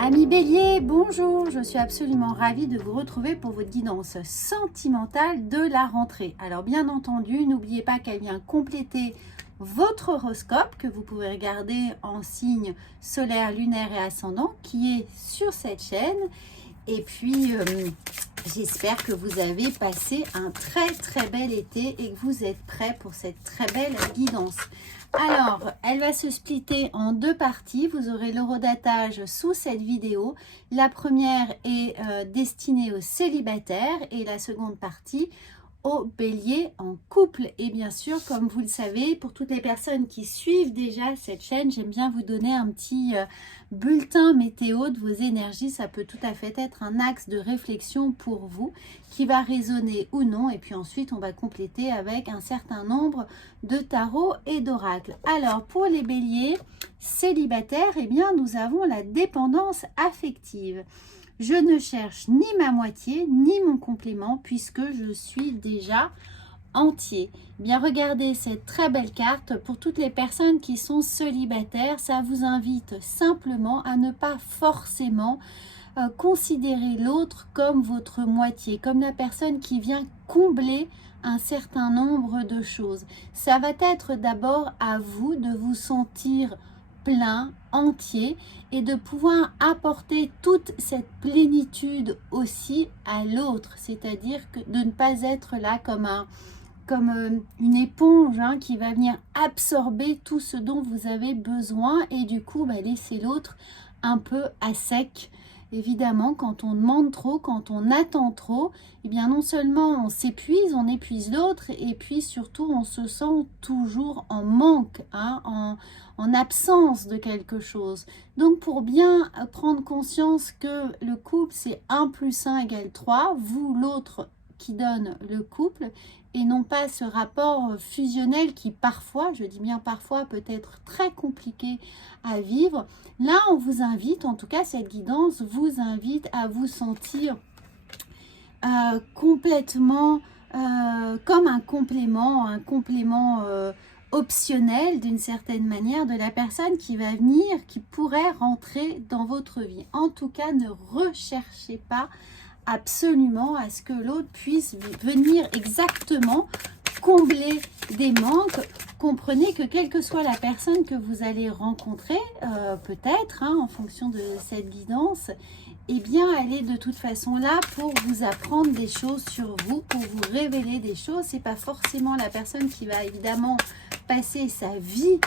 Amis Bélier, bonjour, je suis absolument ravie de vous retrouver pour votre guidance sentimentale de la rentrée. Alors bien entendu, n'oubliez pas qu'elle vient compléter votre horoscope que vous pouvez regarder en signe solaire, lunaire et ascendant qui est sur cette chaîne. Et puis, j'espère que vous avez passé un très bel été et que vous êtes prêts pour cette très belle guidance. Alors, elle va se splitter en deux parties. Vous aurez l'horodatage sous cette vidéo. La première est destinée aux célibataires et la seconde partie aux béliers en couple. Et bien sûr, comme vous le savez, pour toutes les personnes qui suivent déjà cette chaîne, j'aime bien vous donner un petit bulletin météo de vos énergies. Ça peut tout à fait être un axe de réflexion pour vous qui va résonner ou non. Et puis ensuite, on va compléter avec un certain nombre de tarots et d'oracles. Alors, pour les béliers célibataires, eh bien, nous avons la dépendance affective. Je ne cherche ni ma moitié, ni mon complément, puisque je suis déjà entier. Bien, regardez cette très belle carte. Pour toutes les personnes qui sont célibataires, ça vous invite simplement à ne pas forcément considérer l'autre comme votre moitié, comme la personne qui vient combler un certain nombre de choses. Ça va être d'abord à vous de vous sentir plein, entier, et de pouvoir apporter toute cette plénitude aussi à l'autre, c'est-à-dire que de ne pas être là comme une éponge qui va venir absorber tout ce dont vous avez besoin et du coup laisser l'autre un peu à sec. Évidemment, quand on demande trop, quand on attend trop, eh bien non seulement on s'épuise, on épuise l'autre, et puis surtout on se sent toujours en manque, en absence de quelque chose. Donc pour bien prendre conscience que le couple c'est 1 + 1 = 3, vous l'autre qui donne le couple, et non pas ce rapport fusionnel qui parfois, je dis bien parfois, peut être très compliqué à vivre. Là, on vous invite, en tout cas cette guidance vous invite à vous sentir complètement comme un complément optionnel d'une certaine manière de la personne qui va venir, qui pourrait rentrer dans votre vie. En tout cas, ne recherchez pas absolument à ce que l'autre puisse venir exactement combler des manques. Comprenez que quelle que soit la personne que vous allez rencontrer, peut-être en fonction de cette guidance, eh bien elle est de toute façon là pour vous apprendre des choses sur vous, pour vous révéler des choses. C'est pas forcément la personne qui va évidemment passer sa vie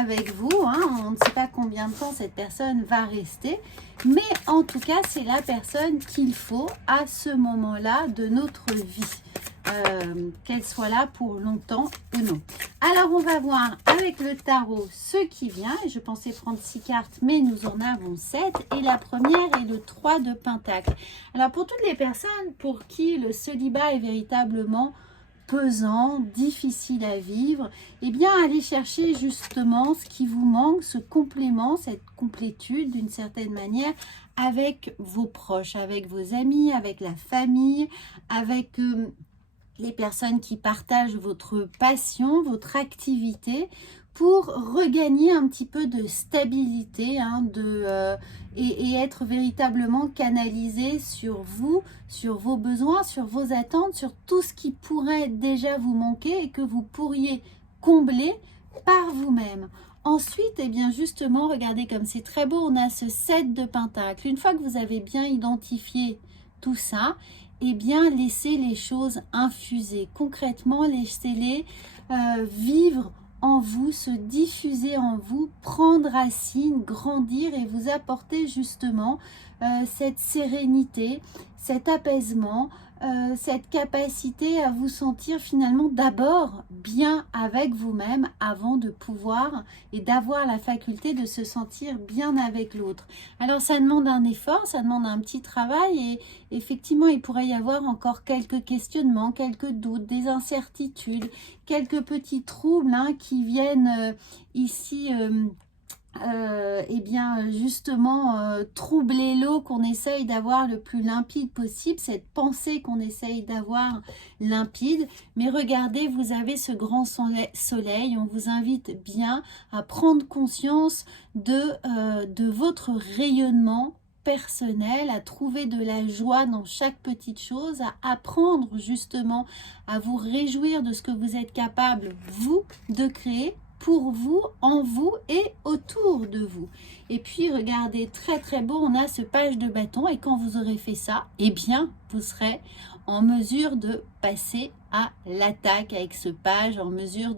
avec vous, on ne sait pas combien de temps cette personne va rester, mais en tout cas c'est la personne qu'il faut à ce moment-là de notre vie, qu'elle soit là pour longtemps ou non. Alors on va voir avec le tarot ce qui vient, et je pensais prendre 6 cartes mais nous en avons 7, et la première est le 3 de Pentacle. Alors pour toutes les personnes pour qui le célibat est véritablement pesant, difficile à vivre, eh bien allez chercher justement ce qui vous manque, ce complément, cette complétude d'une certaine manière avec vos proches, avec vos amis, avec la famille, avec les personnes qui partagent votre passion, votre activité, pour regagner un petit peu de stabilité et être véritablement canalisé sur vous, sur vos besoins, sur vos attentes, sur tout ce qui pourrait déjà vous manquer et que vous pourriez combler par vous-même. Ensuite, eh bien justement, regardez comme c'est très beau, on a ce 7 de Pentacle. Une fois que vous avez bien identifié tout ça, eh bien laissez les choses infuser. Concrètement, laissez-les vivre en vous, se diffuser en vous, prendre racine, grandir et vous apporter justement cette sérénité, cet apaisement, cette capacité à vous sentir finalement d'abord bien avec vous-même avant de pouvoir et d'avoir la faculté de se sentir bien avec l'autre. Alors ça demande un effort, ça demande un petit travail, et effectivement il pourrait y avoir encore quelques questionnements, quelques doutes, des incertitudes, quelques petits troubles qui viennent ici eh bien justement troubler l'eau qu'on essaye d'avoir le plus limpide possible, cette pensée qu'on essaye d'avoir limpide. Mais regardez, vous avez ce grand soleil, on vous invite bien à prendre conscience de votre rayonnement personnel, à trouver de la joie dans chaque petite chose, à apprendre justement à vous réjouir de ce que vous êtes capable, vous, de créer pour vous, en vous et autour de vous. Et puis regardez, très très beau, on a ce page de bâton et quand vous aurez fait ça, eh bien vous serez en mesure de passer à l'attaque avec ce page, en mesure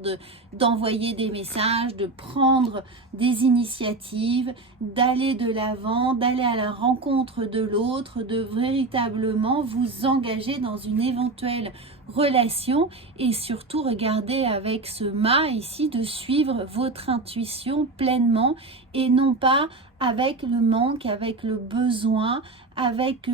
d'envoyer des messages, de prendre des initiatives, d'aller de l'avant, d'aller à la rencontre de l'autre, de véritablement vous engager dans une éventuelle relation et surtout regardez avec ce mât ici de suivre votre intuition pleinement et non pas avec le manque, avec le besoin, avec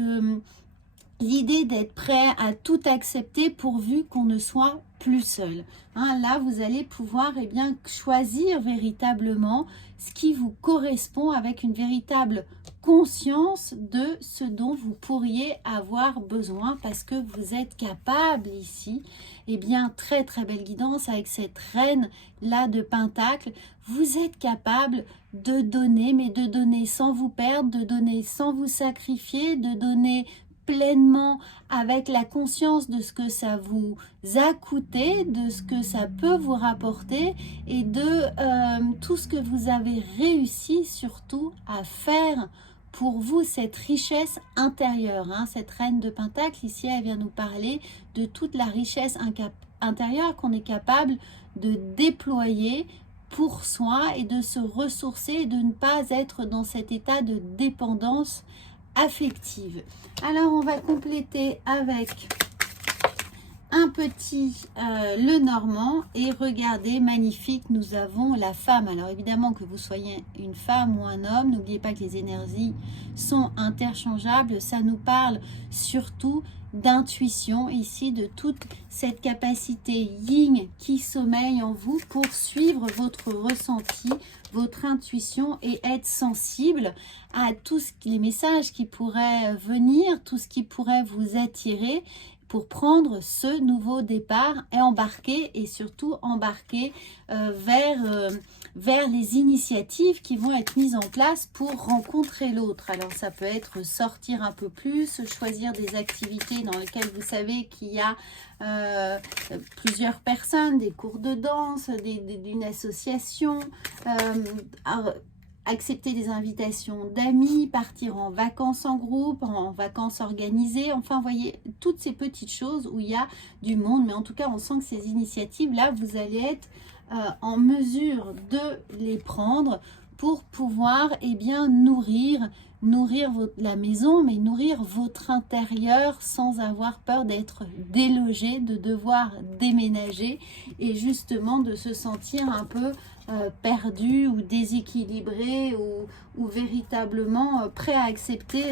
l'idée d'être prêt à tout accepter pourvu qu'on ne soit plus seul. Hein, là, vous allez pouvoir bien, choisir véritablement ce qui vous correspond avec une véritable conscience de ce dont vous pourriez avoir besoin parce que vous êtes capable ici. Très très belle guidance avec cette reine là de Pentacle. Vous êtes capable de donner, mais de donner sans vous perdre, de donner sans vous sacrifier, de donner pleinement avec la conscience de ce que ça vous a coûté, de ce que ça peut vous rapporter et de tout ce que vous avez réussi surtout à faire pour vous, cette richesse intérieure. Hein. Cette reine de Pentacle ici, elle vient nous parler de toute la richesse intérieure qu'on est capable de déployer pour soi et de se ressourcer et de ne pas être dans cet état de dépendance affective. Alors on va compléter avec un petit le normand et regardez, magnifique, nous avons la femme. Alors évidemment que vous soyez une femme ou un homme, n'oubliez pas que les énergies sont interchangeables. Ça nous parle surtout d'intuition ici, de toute cette capacité yin qui sommeille en vous pour suivre votre ressenti, votre intuition et être sensible à tous les messages qui pourraient venir, tout ce qui pourrait vous attirer pour prendre ce nouveau départ et embarquer et surtout embarquer vers les initiatives qui vont être mises en place pour rencontrer l'autre. Alors ça peut être sortir un peu plus, choisir des activités dans lesquelles vous savez qu'il y a plusieurs personnes, des cours de danse, d'une association, accepter des invitations d'amis, partir en vacances en groupe, en vacances organisées, enfin, vous voyez, toutes ces petites choses où il y a du monde, mais en tout cas, on sent que ces initiatives-là, vous allez être en mesure de les prendre pour pouvoir, nourrir la maison, mais nourrir votre intérieur sans avoir peur d'être délogé, de devoir déménager et justement de se sentir un peu perdu ou déséquilibré ou véritablement prêt à accepter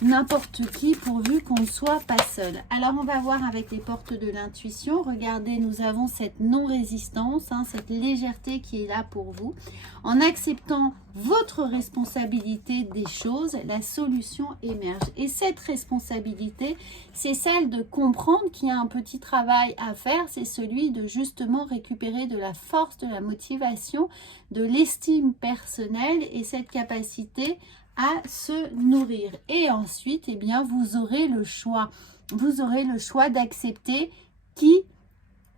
n'importe qui pourvu qu'on ne soit pas seul. Alors on va voir avec les portes de l'intuition. Regardez, nous avons cette non-résistance, hein, cette légèreté qui est là pour vous. En acceptant votre responsabilité des choses, la solution émerge. Et cette responsabilité, c'est celle de comprendre qu'il y a un petit travail à faire, c'est celui de justement récupérer de la force, de la motivation, de l'estime personnelle et cette capacité à se nourrir. Et ensuite, vous aurez le choix. Vous aurez le choix d'accepter qui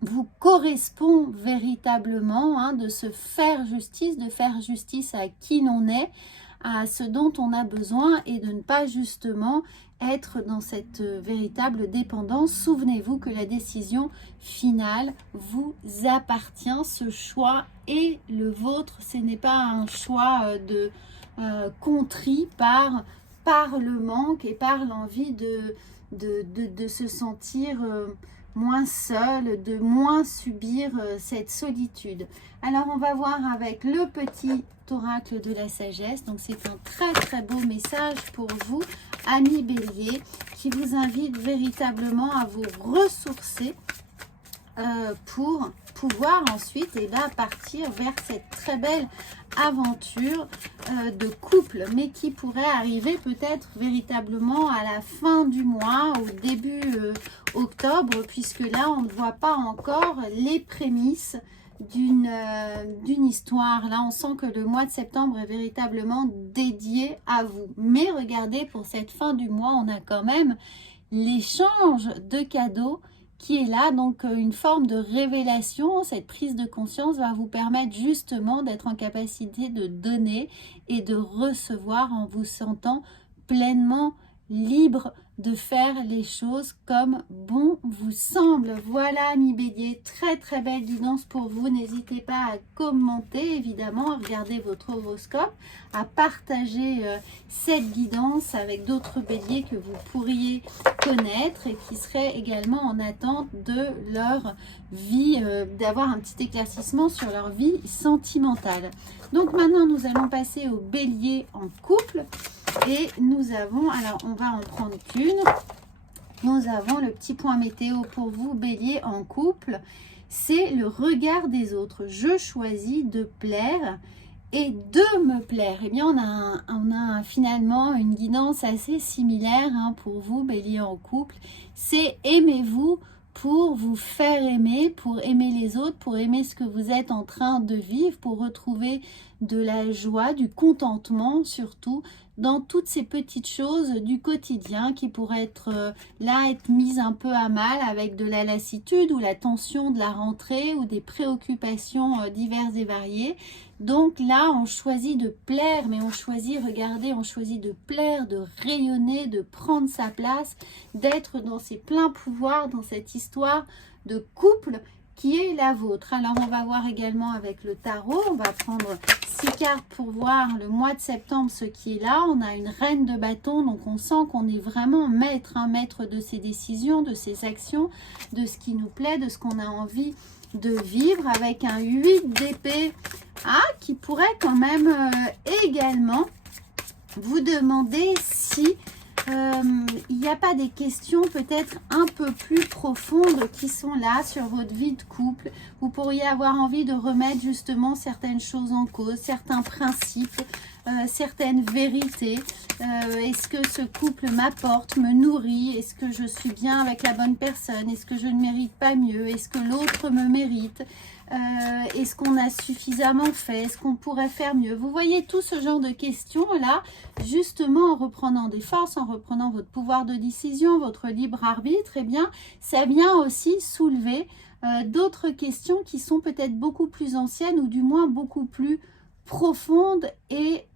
vous correspond véritablement, hein, de se faire justice, de faire justice à qui l'on est, à ce dont on a besoin et de ne pas justement être dans cette véritable dépendance. Souvenez-vous que la décision finale vous appartient. Ce choix est le vôtre. Ce n'est pas un choix contrit par le manque et par l'envie de se sentir moins seul, de moins subir cette solitude. Alors on va voir avec le petit oracle de la sagesse. Donc c'est un très très beau message pour vous, amis bélier, qui vous invite véritablement à vous ressourcer pour pouvoir ensuite partir vers cette très belle aventure de couple, mais qui pourrait arriver peut-être véritablement à la fin du mois, au début octobre, puisque là on ne voit pas encore les prémices d'une histoire. Là, on sent que le mois de septembre est véritablement dédié à vous. Mais regardez, pour cette fin du mois, on a quand même l'échange de cadeaux qui est là, donc une forme de révélation. Cette prise de conscience va vous permettre justement d'être en capacité de donner et de recevoir en vous sentant pleinement libre de faire les choses comme bon vous semble. Voilà, amis Bélier, très très belle guidance pour vous. N'hésitez pas à commenter, évidemment, à regarder votre horoscope, à partager cette guidance avec d'autres Béliers que vous pourriez connaître et qui seraient également en attente de leur vie, d'avoir un petit éclaircissement sur leur vie sentimentale. Donc maintenant, nous allons passer au Bélier en couple. Et nous avons, alors on va en prendre une, nous avons le petit point météo pour vous, Bélier en couple, c'est le regard des autres. Je choisis de plaire et de me plaire. Eh bien, on a finalement une guidance assez similaire pour vous, Bélier en couple. C'est aimez-vous pour vous faire aimer, pour aimer les autres, pour aimer ce que vous êtes en train de vivre, pour retrouver de la joie, du contentement surtout, dans toutes ces petites choses du quotidien qui pourraient être mises un peu à mal avec de la lassitude ou la tension de la rentrée ou des préoccupations diverses et variées. Donc là, on choisit de plaire, mais on choisit, regardez, on choisit de plaire, de rayonner, de prendre sa place, d'être dans ses pleins pouvoirs, dans cette histoire de couple qui est la vôtre. Alors, on va voir également avec le tarot. On va prendre 6 cartes pour voir le mois de septembre, ce qui est là. On a une reine de bâton, donc on sent qu'on est vraiment maître, maître de ses décisions, de ses actions, de ce qui nous plaît, de ce qu'on a envie de vivre, avec un 8 d'épée qui pourrait quand même également vous demander si il n'y a pas des questions peut-être un peu plus profondes qui sont là sur votre vie de couple. Vous pourriez avoir envie de remettre justement certaines choses en cause, certains principes, certaines vérités. Est-ce que ce couple m'apporte, me nourrit? Est-ce que je suis bien avec la bonne personne? Est-ce que je ne mérite pas mieux? Est-ce que l'autre me mérite? Est-ce qu'on a suffisamment fait? Est-ce qu'on pourrait faire mieux? Vous voyez tout ce genre de questions-là, justement en reprenant des forces, en reprenant votre pouvoir de décision, votre libre arbitre, eh bien, ça vient aussi soulever d'autres questions qui sont peut-être beaucoup plus anciennes ou du moins beaucoup plus profondes et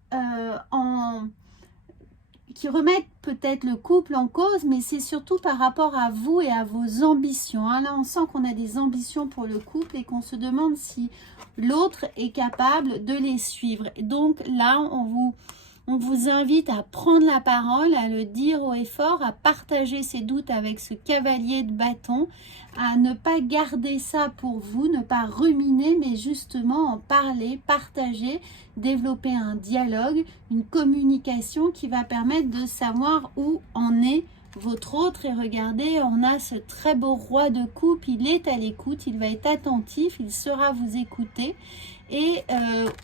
qui remettent peut-être le couple en cause, mais c'est surtout par rapport à vous et à vos ambitions. Là, on sent qu'on a des ambitions pour le couple et qu'on se demande si l'autre est capable de les suivre. Donc là, on vous invite à prendre la parole, à le dire haut et fort, à partager ses doutes avec ce cavalier de bâton, à ne pas garder ça pour vous, ne pas ruminer, mais justement en parler, partager, développer un dialogue, une communication qui va permettre de savoir où en est votre autre. Et regardez, on a ce très beau roi de coupe, il est à l'écoute, il va être attentif, il saura vous écouter et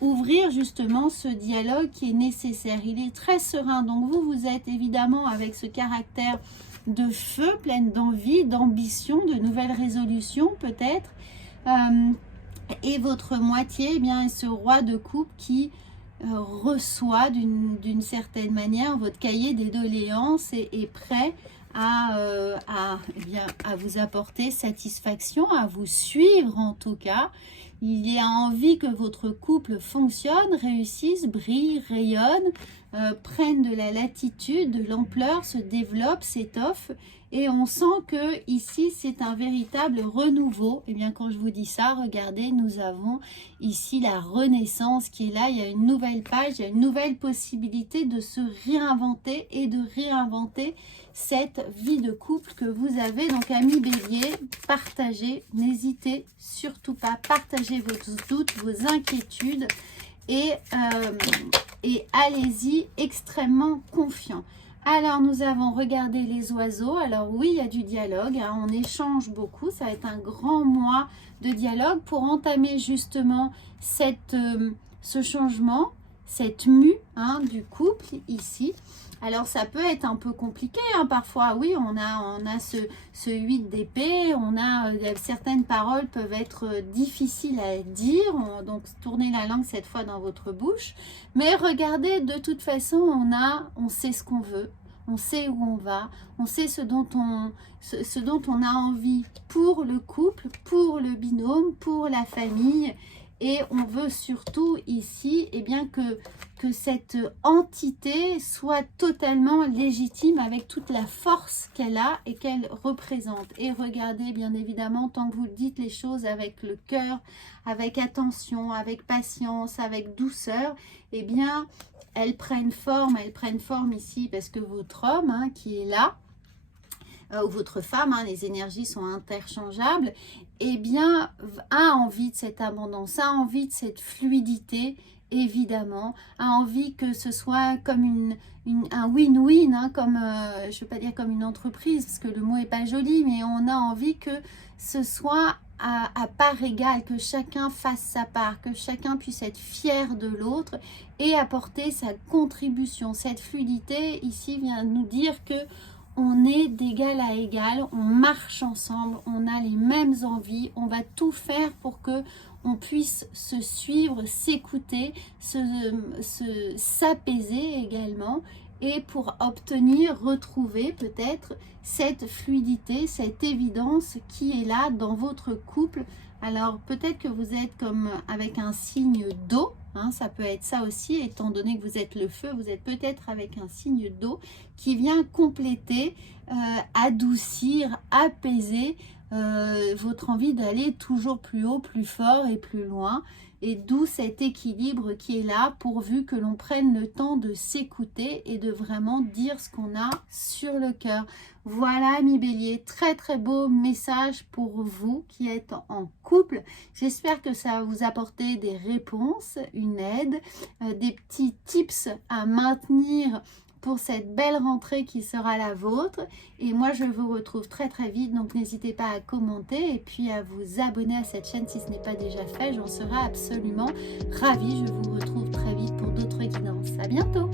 ouvrir justement ce dialogue qui est nécessaire. Il est très serein, donc vous êtes évidemment avec ce caractère de feu, pleine d'envie, d'ambition, de nouvelles résolutions peut-être, et votre moitié, eh bien, est ce roi de coupe qui reçoit d'une certaine manière votre cahier des doléances et est prêt à vous apporter satisfaction, à vous suivre en tout cas. Il a envie que votre couple fonctionne, réussisse, brille, rayonne, prenne de la latitude, de l'ampleur, se développe, s'étoffe. Et on sent que ici, c'est un véritable renouveau. Et bien, quand je vous dis ça, regardez, nous avons ici la renaissance qui est là. Il y a une nouvelle page, il y a une nouvelle possibilité de se réinventer et de réinventer cette vie de couple que vous avez. Donc, amis Bélier, partagez, n'hésitez surtout pas, partagez vos doutes, vos inquiétudes et allez-y extrêmement confiant. Alors, nous avons regardé les oiseaux. Alors oui, il y a du dialogue, on échange beaucoup. Ça va être un grand mois de dialogue pour entamer justement ce changement, cette mue hein, du couple ici. Alors ça peut être un peu compliqué hein, parfois, oui, on a ce 8 d'épée, certaines paroles peuvent être difficiles à dire, donc tournez la langue cette fois dans votre bouche, mais regardez, de toute façon on sait ce qu'on veut, on sait où on va, on sait ce dont on a envie pour le couple, pour le binôme, pour la famille. Et on veut surtout ici eh bien, que cette entité soit totalement légitime avec toute la force qu'elle a et qu'elle représente. Et regardez bien évidemment, tant que vous dites les choses avec le cœur, avec attention, avec patience, avec douceur, eh bien elles prennent forme ici parce que votre homme hein, qui est là, ou votre femme, hein, les énergies sont interchangeables, eh bien, a envie de cette abondance, a envie de cette fluidité, évidemment, a envie que ce soit comme un win-win, hein, comme, je ne veux pas dire comme une entreprise, parce que le mot n'est pas joli, mais on a envie que ce soit à part égale, que chacun fasse sa part, que chacun puisse être fier de l'autre et apporter sa contribution. Cette fluidité, ici, vient nous dire que on est d'égal à égal, on marche ensemble, on a les mêmes envies, on va tout faire pour que on puisse se suivre, s'écouter, s'apaiser également et pour obtenir, retrouver peut-être cette fluidité, cette évidence qui est là dans votre couple. Alors peut-être que vous êtes comme avec un signe d'eau, hein, ça peut être ça aussi, étant donné que vous êtes le feu, vous êtes peut-être avec un signe d'eau qui vient compléter, adoucir, apaiser votre envie d'aller toujours plus haut, plus fort et plus loin. Et d'où cet équilibre qui est là, pourvu que l'on prenne le temps de s'écouter et de vraiment dire ce qu'on a sur le cœur. Voilà, amis bélier, très très beau message pour vous qui êtes en couple. J'espère que ça va vous apporter des réponses, une aide, des petits tips à maintenir pour cette belle rentrée qui sera la vôtre. Et moi, je vous retrouve très très vite. Donc, n'hésitez pas à commenter et puis à vous abonner à cette chaîne si ce n'est pas déjà fait. J'en serai absolument ravie. Je vous retrouve très vite pour d'autres guidances. À bientôt!